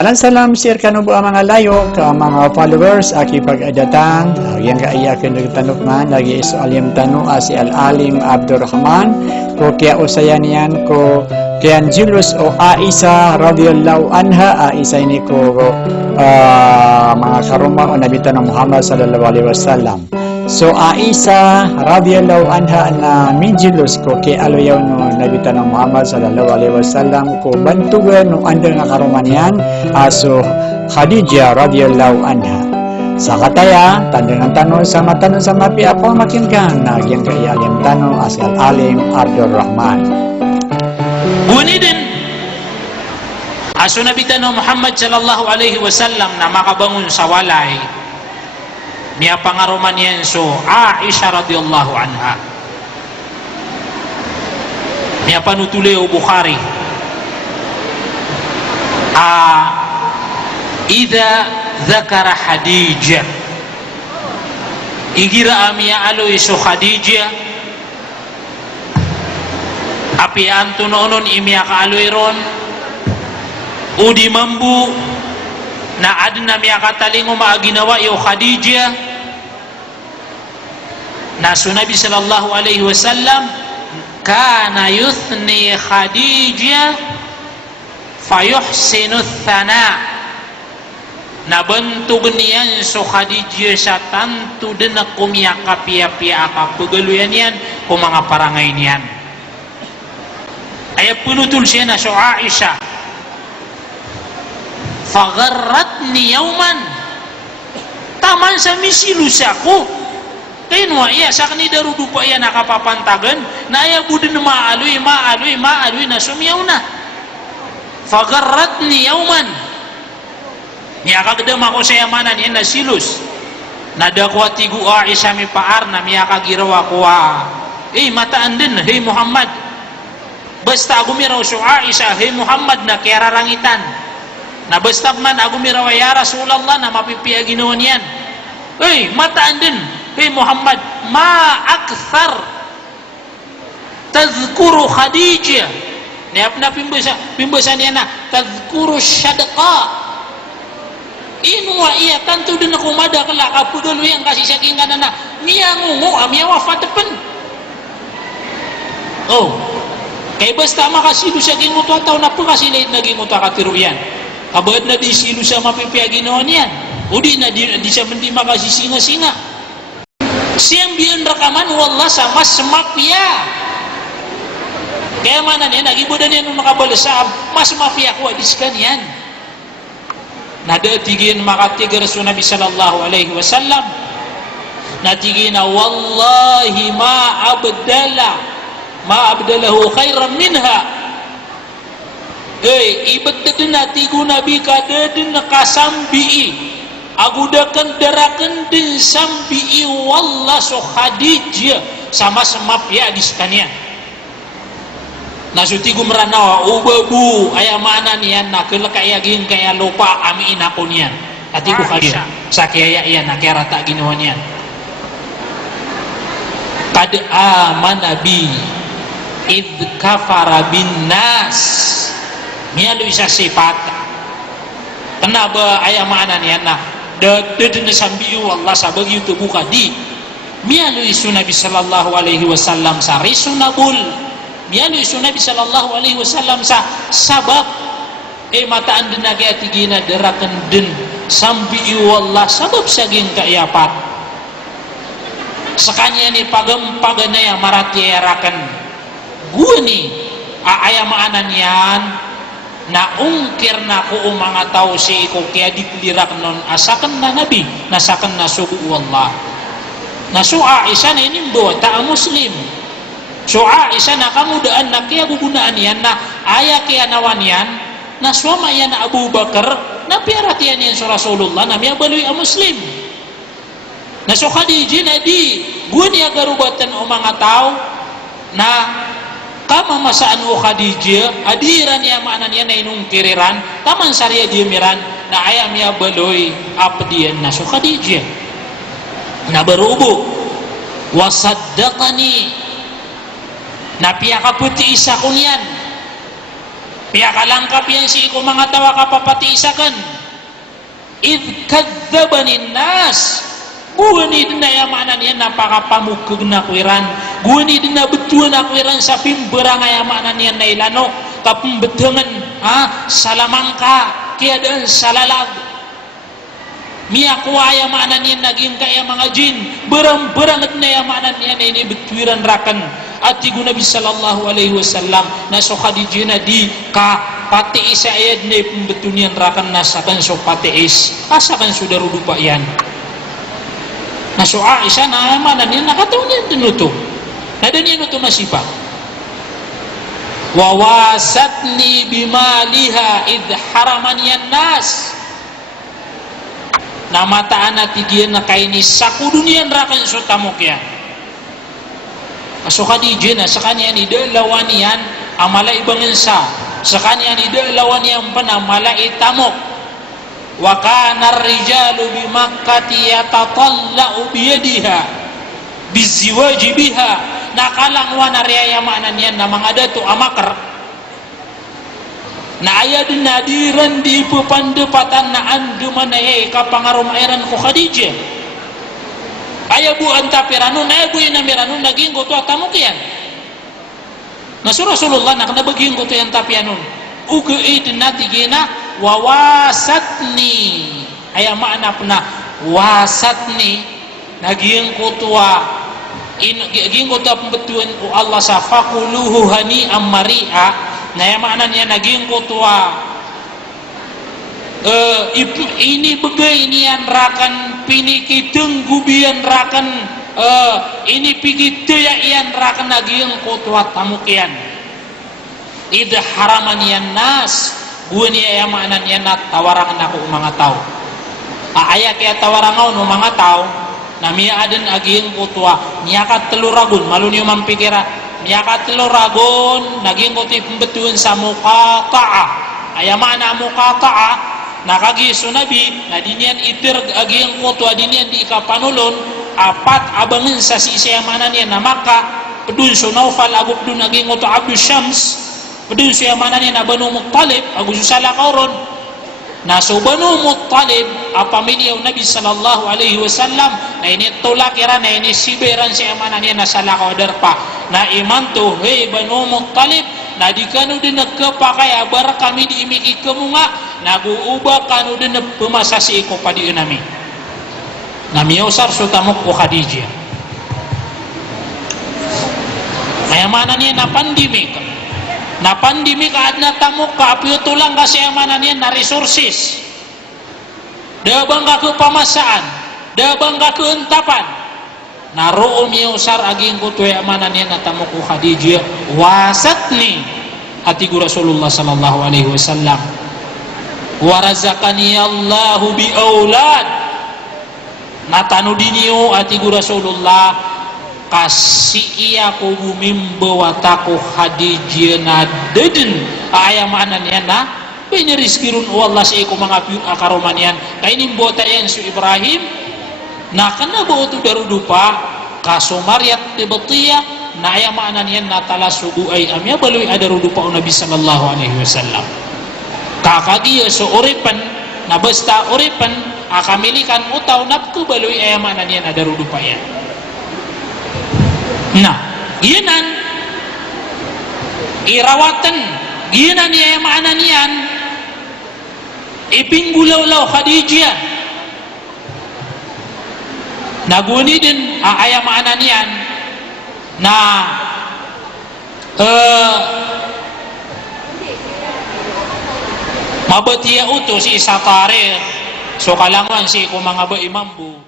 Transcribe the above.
Salam share kanu bu mga layo ka mga followers aki pag-adatang yang kaya akan nagtanong lagi iso alim tanu si Al-Alim Abdurrahman ko kaya usayan yan ko kaya Julius o Aisha radhiyallahu anha. Aisha ini ko mga karumah o nabi tanong Muhammad sallallahu alaihi wasallam. So Aisha radhiyallahu anha na min Julius ko kaya aloyaw no nabi tanong Muhammad sallallahu alaihi wasallam ko bantugan no anda nga karuman yan aso Khadijah radhiyallahu anha. Sa kataya, tanong tanong sa mapi apa makin kan nagyang kaya alim tanong asal Alim Abdurrahman. Buni din aso nabi tanong Muhammad sallallahu alaihi wasallam na makabangon sa walay niya pangaruman yan so Aisha radhiyallahu anha niya panutuli o Bukhari idha zakara Khadijah igira amia aloy so Khadijah api anto nonon imia ka aloy ron udi mambu na adna miya katalingo maaginawa yo Khadijah na sunabi sallallahu alaihi wasallam kana yuthni Khadijah fayuhsinu thana na bentug niyan so Khadijah sa tanto din na kumiyaka piya-piya ka pagaluyan yan kung mga parangay niyan ay punutul siya na so Aisha fagharratni yawman taman sa misilus ako kaya nwa iya sa kanida rudupa iya nakapapantagan na iya budin maaloy na sumiyaw na fagharratni yawman niya kagdam ako sa yamanan yan na silus nadakwa tigu Aisha mi paar na miya kagirawa ko mataan din hey Muhammad basta agumiraw so Aisha hey Muhammad na kaya rarangitan na basta man agumiraw ya Rasulullah na mapipiya ginawa niyan mataan din hey Muhammad ma akthar tadhkuru Khadijah niya na pimbasan niya na tadhkuru syadqa inwa iya tanto din ako madakala kapudol yang kasih saking kanana miya ngungu miya wafat depan kaya basta makasilu saking mo taon na po kasi lait naging mo takatiru yan kabad na di silu sa mapipiyagin noon yan o di na di siya hindi makasi singa siyang biyan rakaman wallah sa mas mafia kaya mana niya nagibudan niya nung makabalasa mas mafia ko adiskan yan nadatigin makatigar so Nabi sallallahu alaihi wasallam natigin na wallahi ma abdalahu khairan minha ibadadun natigo Nabi kadadun nakasambii agudakan darakan din sambii wallah so Khadijah sama semap ya diskanya nasutigo meranawa ubabu ayamana niyan na kelakayagin kaya lupa ami inako niyan atigo Khadijah sakaya iyan na kaya rata ginawa niyan kad amana bi id kafara bin nas mialu isa sifat kenapa ayamana niyan na dadadun sambiu Allah sabagi itu buka di mialu isu Nabi sallallahu alaihi wasallam sa risunabul mialu isu Nabi sallallahu alaihi wasallam sa sabab mataan din nagi atigina derakan din sambiu Allah sabab saging kaiapat sekanya ni pagam-pagan na yang maratierakan gue nih ayamaanan yan na ungkir na ko mga tao si iko kaya dipilirak non asakan na nabi nasakan na sugu Allah na so Aisha na inimbo ta muslim so Aisha na kamudaan na kaya gugunaan yan na aya kaya nawan yan na suama yan na Abu Bakar na piaratian yan so Rasulullah na miya baloy a muslim na so Khadijah na di gue niya garubatan o mga tao na kama masaan o Khadijah adiran niya maanan niya na inungkiriran taman sarya dimiran na ayam niya baloy apdiyan na so Khadijah na barubo wasaddaqani na piyaka puti isa kong yan Piya kalangkap yan si ko mga tawa kapapati isakan. Idh kadzabanin nas. Guni din na yamanan yan napakapamukag na kwiran. Guni din na betuan na kwiran sa pimberang yamanan yan na ilano. Kapembetangan salamangka kiadaan salalag. Miya kuwa yamanan yan naging kaya mga jin. Berang-berangat na yamanan yan ini betwiran rakan. At tigo Nabi sallallahu alaihi wasallam na so Khadijah na di ka patiis ayat na pembetunian rakan nasakan so patiis asakan sudah rudupa yan. Na so Aisyah na yamanan yan nakataon yan tinuto. Na dan yan ito masipa. Wawasatni bimaliha idh haraman yan nas. Namataan na tigian na kaini saku dunian rakan so tamok yan. So Khadijah na sa kanya ni dalawan yan amala ibangin sa kanya ni dalawan yan panamala itamok. Wa kana ar-rijalu bi Makkati yatatalla'u biyadiha biziwaji biha. Nakalangwa na riya yamanan yan na mga dato amakar na ayad nadiran di pepandepatan na anduman ay kapangarom airan ko Khadijah. Aya bu antapiranun na bu inamiranu naging goto atamok yan. Nasu Rasulullah nak nabaging goto yan tapianun. Uge idna tigina wawasatni. Aya makna puna wasatni naging gotoa naging goto pembetuan ku Allah safaquluhu hani ammaria. Na aya makna niya naging gotoa ini beginian rakan piniki tenggubian rakan ini pigi ian rakan nagiang kotwa tamukian idh haraman yan nas gua ni ayam anan yan na tawarangan ako mga tao aaya kaya tawarangaw no mga tao na miya adan agiang kotwa niyakat teluragon malunyo mampikira niyakat teluragon naging kotip pembetuan sa muqata'a ayam ana muqata'a nakagiso Nabi na dinian itir agiang koto adinian di ikapanulon apat abangin sa sisiyamanan niya na Makkah pedun so Naufal aguk dun aging koto Abdul Syams pedun so yamanan niya na Banu Muttalib agus sala kauron na so Banu Muttalib apamilyaw Nabi sallallahu alaihi wasallam na ini tulakiran na ini siberan si yamanan niya na sala kaudar pa na iman to hey Banu Muttalib na di kanu din nagkapakay abar kami diimiki kemunga naguubah kanu din pemasasi ko padi nami usar sutamok ko Khadijah mayamanan niya napandimi ka adna tamok ka apyo tulang kasi yamanan niya na resources dabang ka ke pamasaan dabang ka ke entapan naroon niya usar aging ko tuwe yamanan niya na tamok ko Khadijah wasatni atigu Rasulullah sallallahu alaihi wasallam warazakani Allahu bi aulad natanu diniu atigu Rasulullah kasih iya ko bumimba wataku Khadijah na deden aya manan yan na bini rizkirun wallah sa iko mga akaroman yan kainin bota yan si Ibrahim na kana ba ito darudupa kaso Maryat tibatiya na aya manan yan na tala sugu ay amya baloy adarudupa o Nabi sallallahu alaihi wasallam kakagiyo so uripan na basta uripan akamilikan utaw napku baloy ayamanan yan adarudupa yan nah ginan irawatan ginan ayamanan yan ipinggulaw-law Khadijah naguni din ayamanan yan na mabatiya uto si isa tarikh so kalangwan si ko mga ba imambu